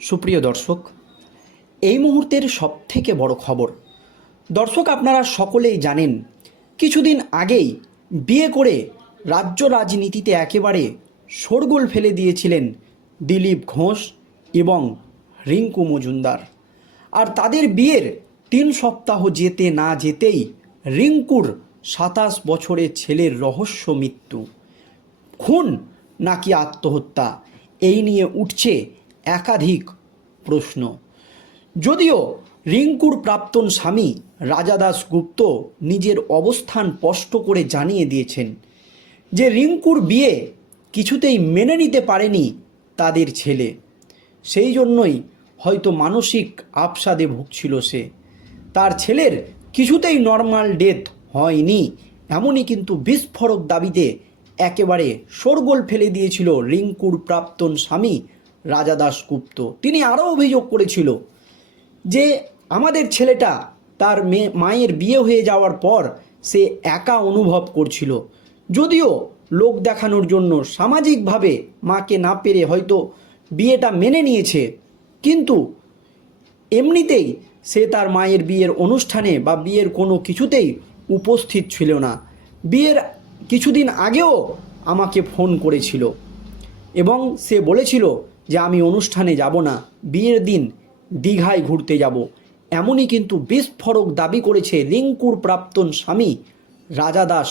সুপ্রিয় দর্শক, এই মুহূর্তের সবথেকে বড় খবর। দর্শক, আপনারা সকলেই জানেন, কিছুদিন আগেই বিয়ে করে রাজ্য রাজনীতিতে একেবারে শোরগোল ফেলে দিয়েছিলেন দিলীপ ঘোষ এবং রিঙ্কু মজুমদার। আর তাদের বিয়ের তিন সপ্তাহ যেতে না যেতেই রিঙ্কুর সাতাশ বছরের ছেলের রহস্য মৃত্যু। খুন নাকি আত্মহত্যা, এই নিয়ে উঠছে একাধিক প্রশ্ন। যদিও রিঙ্কুর প্রাক্তন স্বামী রাজা দাস গুপ্ত নিজের অবস্থান স্পষ্ট করে জানিয়ে দিয়েছেন যে রিঙ্কুর বিয়ে কিছুতেই মেনে নিতে পারেনি তাদের ছেলে। সেই জন্যই হয়তো মানসিক আবসাদে ভুগছিল সে। তার ছেলের কিছুতেই নর্মাল ডেথ হয়নি, এমনই কিন্তু বিস্ফোরক দাবিতে একেবারে শোরগোল ফেলে দিয়েছিল রিঙ্কুর প্রাক্তন স্বামী রাজা দাস গুপ্ত তিনি আরও অভিযোগ করেছিল যে আমাদের ছেলেটা তার মেয়ে, মায়ের বিয়ে হয়ে যাওয়ার পর সে একা অনুভব করছিল। যদিও লোক দেখানোর জন্য সামাজিকভাবে মাকে না পেরে হয়তো বিয়েটা মেনে নিয়েছে, কিন্তু এমনিতেই সে তার মায়ের বিয়ের অনুষ্ঠানে বা বিয়ের কোনো কিছুতেই উপস্থিত ছিল না। বিয়ের কিছুদিন আগেও আমাকে ফোন করেছিল এবং সে বলেছিল যে আমি অনুষ্ঠানে যাব না, বিয়ের দিন দীঘায় ঘুরতে যাব। এমনই কিন্তু বিস্ফোরক দাবি করেছে রিঙ্কুর প্রাক্তন স্বামী রাজা দাস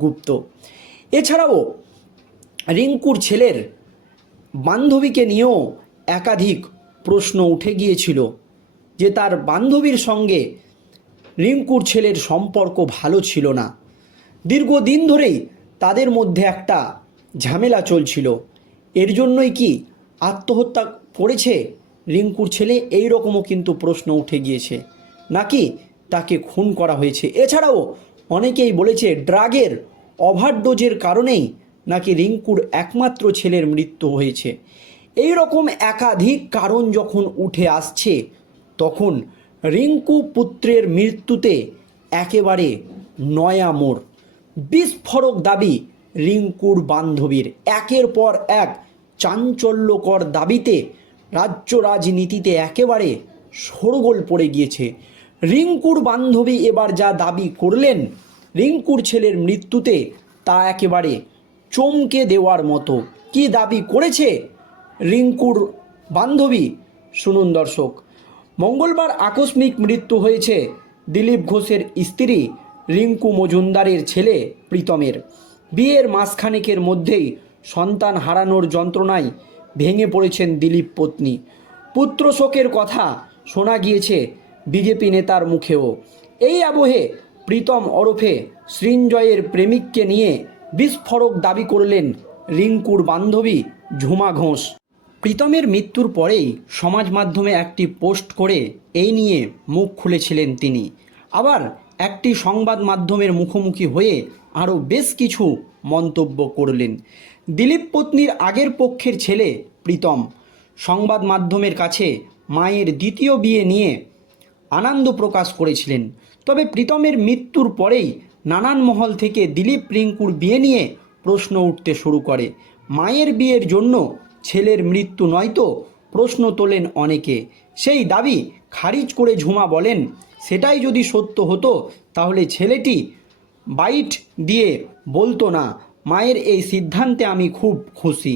গুপ্ত। এছাড়াও রিঙ্কুর ছেলের বান্ধবীকে নিয়েও একাধিক প্রশ্ন উঠে গিয়েছিল যে তার বান্ধবীর সঙ্গে রিঙ্কুর ছেলের সম্পর্ক ভালো ছিল না। দীর্ঘদিন ধরেই তাদের মধ্যে একটা ঝামেলা চলছিল। এর জন্যই কি আত্মহত্যা করেছে রিঙ্কুর ছেলে এই রকমও কিন্তু প্রশ্ন উঠে গিয়েছে। নাকি তাকে খুন করা হয়েছে? এছাড়াও অনেকেই বলেছে ড্রাগের ওভারডোজের কারণেই নাকি রিঙ্কুর একমাত্র ছেলের মৃত্যু হয়েছে। এই রকম একাধিক কারণ যখন উঠে আসছে, তখন রিঙ্কু পুত্রের মৃত্যুতে একেবারে নয়া মোড়। বিস্ফোরক দাবি রিঙ্কুর বান্ধবীর। একের পর এক চাঞ্চল্যকর দাবিতে রাজ্য রাজনীতিতে একেবারে শোরগোল পড়ে গিয়েছে। রিঙ্কুর বান্ধবী এবার যা দাবি করলেন, রিঙ্কুর ছেলের মৃত্যুতে তা একেবারে চমকে দেওয়ার মতো। কি দাবি করেছে রিঙ্কুর বান্ধবী? শুনুন দর্শক। মঙ্গলবার আকস্মিক মৃত্যু হয়েছে দিলীপ ঘোষের স্ত্রী রিঙ্কু মজুমদারের ছেলে প্রীতমের। বিয়ের মাসখানেকের মধ্যেই সন্তান হারানোর যন্ত্রণায় ভেঙে পড়েছেন দিলীপ পত্নী। পুত্র শোকের কথা শোনা গিয়েছে বিজেপি নেতার মুখেও। এই আবহে প্রীতম ওরফে সৃঞ্জয়ের প্রেমিককে নিয়ে বিস্ফোরক দাবি করলেন রিঙ্কুর বান্ধবী ঝুমা ঘোষ। প্রীতমের মৃত্যুর পরেই সমাজ মাধ্যমে একটি পোস্ট করে এই নিয়ে মুখ খুলেছিলেন তিনি। আবার একটি সংবাদ মাধ্যমের মুখোমুখি হয়ে আরও বেশ কিছু মন্তব্য করলেন। দিলীপ পত্নীর আগের পক্ষের ছেলে প্রীতম। সংবাদ মাধ্যমের কাছে মায়ের দ্বিতীয় বিয়ে নিয়ে আনন্দ প্রকাশ করেছিলেন। তবে প্রীতমের মৃত্যুর পরেই নানান মহল থেকে দিলীপ রিঙ্কুর বিয়ে নিয়ে প্রশ্ন উঠতে শুরু করে। মায়ের বিয়ের জন্য ছেলের মৃত্যু নয়তো প্রশ্ন তোলেন অনেকে। সেই দাবি খারিজ করে ঝুমা বলেন, সেটাই যদি সত্য হতো, তাহলে ছেলেটি বাইট দিয়ে বলতো না। মায়ের এই সিদ্ধান্তে আমি খুব খুশি।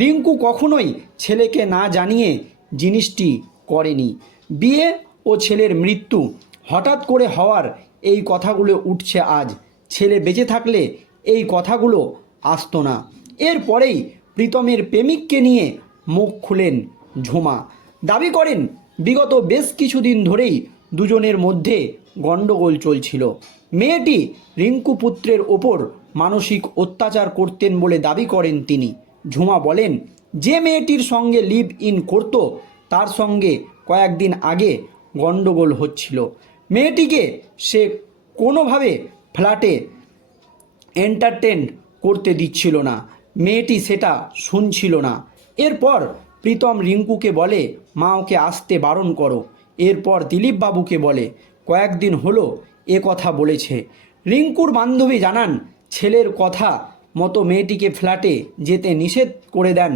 রিঙ্কু কখনোই ছেলেকে না জানিয়ে জিনিসটি করেনি। বিয়ে ও ছেলের মৃত্যু হঠাৎ করে হওয়ার এই কথাগুলো উঠছে আজ। ছেলে বেঁচে থাকলে এই কথাগুলো আসতো না। এরপরেই প্রীতমের প্রেমিককে নিয়ে মুখ খুলেন ঝুমা। দাবি করেন, বিগত বেশ কিছুদিন ধরেই দুজনের মধ্যে গণ্ডগোল চলছিল। মেয়েটি রিঙ্কু পুত্রের ওপর মানসিক অত্যাচার করতেন বলে দাবি করেন তিনি। ঝুমা বলেন, যে মেয়েটির সঙ্গে লিভ ইন করত, তার সঙ্গে কয়েকদিন আগে গণ্ডগোল হচ্ছিল। মেয়েটিকে সে কোনোভাবে ফ্ল্যাটে এন্টারটেন করতে দিচ্ছিল না। মেয়েটি সেটা শুনছিল না। এরপর প্রীতম রিঙ্কুকে বলে, মা ওকে আসতে বারণ করো। এরপর দিলীপ বাবুকে বলে, কয়েকদিন হলো এ কথা বলেছে। রিঙ্কুর বান্ধবী জানান ছেলের কথা মতো মেয়েটিকে ফ্ল্যাটে যেতে নিষেধ করে দেন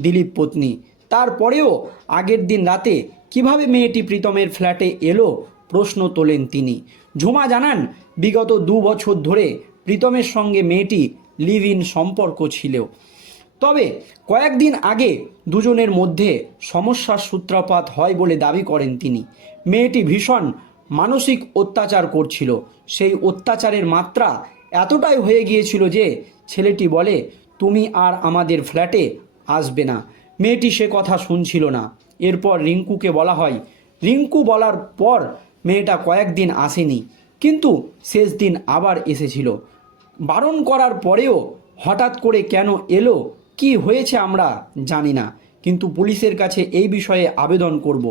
দিলীপ পত্নী। তারপরেও আগের দিন রাতে কীভাবে মেয়েটি প্রীতমের ফ্ল্যাটে এলো প্রশ্ন তোলেন তিনি। ঝুমা জানান, বিগত দু বছর ধরে প্রীতমের সঙ্গে মেয়েটি লিভ ইন সম্পর্ক ছিল। তবে কয়েকদিন আগে দুজনের মধ্যে সমস্যার সূত্রপাত হয় বলে দাবি করেন তিনি। মেয়েটি ভীষণ মানসিক অত্যাচার করছিল। সেই অত্যাচারের মাত্রা এতটাই হয়ে গিয়েছিল যে ছেলেটি বলে, তুমি আর আমাদের ফ্ল্যাটে আসবে না। মেয়েটি সে কথা শুনছিল না। এরপর রিঙ্কুকে বলা হয়। রিঙ্কু বলার পর মেয়েটা কয়েকদিন আসেনি, কিন্তু শেষ দিন আবার এসেছিল। বারণ করার পরেও হঠাৎ করে কেন এলো, কি হয়েছে আমরা জানি না, কিন্তু পুলিশের কাছে এই বিষয়ে আবেদন করব।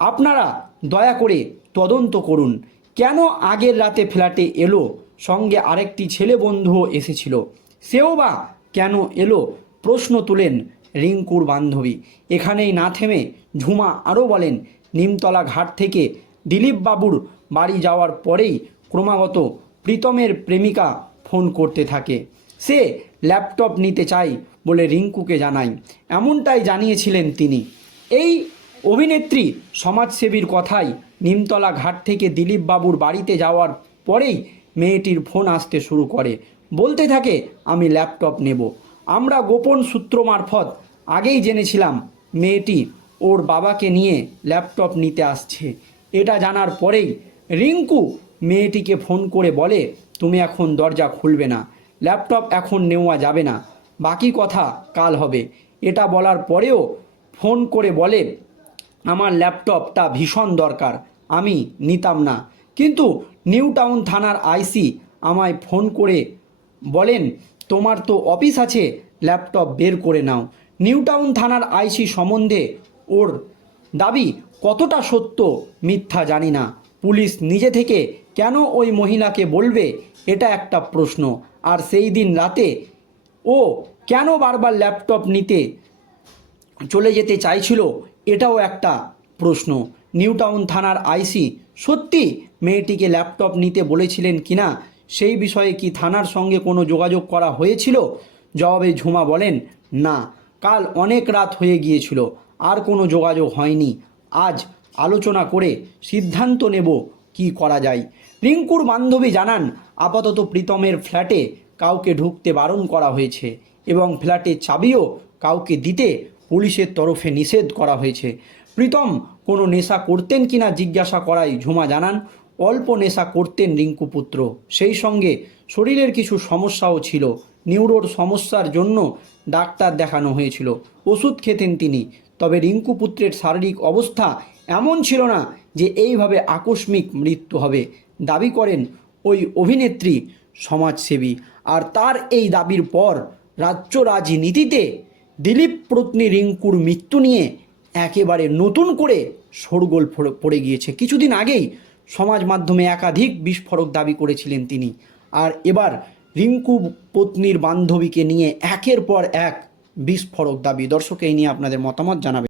আপনারা দয়া করে তদন্ত করুন। কেন আগের রাতে ফ্ল্যাটে এলো? সঙ্গে আরেকটি ছেলে বন্ধুও এসেছিল। সেও বা কেন এলো? প্রশ্ন তুলেন রিঙ্কুর বান্ধবী। এখানেই না থেমে ঝুমা আরও বলেন, নিমতলা ঘাট থেকে দিলীপ বাবুর বাড়ি যাওয়ার পরেই ক্রমাগত প্রীতমের প্রেমিকা ফোন করতে থাকে। সে ল্যাপটপ নিতে চাই বলে রিঙ্কুকে জানায়। এমনটাই জানিয়েছিলেন তিনি। এই অভিনেত্রী সমাজসেবীর কথাই নিমতলা ঘাট থেকে দিলীপ বাবুর বাড়িতে যাওয়ার পরেই মেয়েটির ফোন আসতে শুরু করে। বলতে থাকে, আমি ল্যাপটপ নেব। আমরা গোপন সূত্র মারফত আগেই জেনেছিলাম মেয়েটি ওর বাবাকে নিয়ে ল্যাপটপ নিতে আসছে। এটা জানার পরেই রিঙ্কু মেয়েটিকে ফোন করে বলে, তুমি এখন দরজা খুলবে না। ল্যাপটপ এখন নেওয়া যাবে না। বাকি কথা কাল হবে। এটা বলার পরেও ফোন করে বলে, আমার ল্যাপটপটা ভীষণ দরকার। আমি নিতাম না। কিন্তু নিউ টাউন থানার আইসি আমায় ফোন করে বলেন, তোমার তো অফিস আছে, ল্যাপটপ বের করে নাও। নিউ টাউন থানার আইসি সম্বন্ধে ওর দাবি, কতটা সত্য মিথ্যা জানি না। পুলিশ নিজে থেকে কেন ওই মহিলাকে বলবে, এটা একটা প্রশ্ন। আর সেই দিন রাতে ও কেন বারবার ল্যাপটপ নিতে চলে যেতে চাইছিল, এটাও একটা প্রশ্ন। নিউ টাউন থানার আইসি, সত্যি মেয়েটিকে ল্যাপটপ নিতে বলেছিলেন কিনা, সেই বিষয়ে কি থানার সঙ্গে কোনো যোগাযোগ করা হয়েছিল? জবাবে ঝুমা বলেন, না, কাল অনেক রাত হয়ে গিয়েছিল, আর কোনো যোগাযোগ হয়নি। আজ আলোচনা করে সিদ্ধান্ত নেব কি করা যায়। রিঙ্কুর বান্ধবী জানান, আপাতত প্রীতমের ফ্ল্যাটে কাউকে ঢুকতে বারণ করা হয়েছে এবং ফ্ল্যাটের চাবিও কাউকে দিতে পুলিশের তরফে নিষেধ করা হয়েছে। প্রীতম কোনো নেশা করতেন কিনা জিজ্ঞাসা করায় ঝুমা জানান অল্প নেশা করতেন রিঙ্কু পুত্র সেই সঙ্গে শরীরের কিছু সমস্যাও ছিল। নিউরোর সমস্যার জন্য ডাক্তার দেখানো হয়েছিল। ওষুধ খেতেন তিনি। তবে রিঙ্কু পুত্রের শারীরিক অবস্থা এমন ছিল না যে এইভাবে আকস্মিক মৃত্যু হবে। দাবি করেন ওই অভিনেত্রী, সমাজসেবী। আর তার এই দাবির পর রাজ্য রাজনীতিতে দিলীপ পত্নী রিঙ্কুর মৃত্যু নিয়ে একেবারে নতুন করে শোরগোল পড়ে- পড়ে গিয়েছে। কিছুদিন আগেই সমাজ মাধ্যমে একাধিক বিস্ফোরক দাবি করেছিলেন তিনি। আর এবার রিঙ্কু পত্নীর বান্ধবীকে নিয়ে একের পর এক বিস্ফোরক দাবি। দর্শক, এই নিয়ে আপনাদের মতামত জানাবে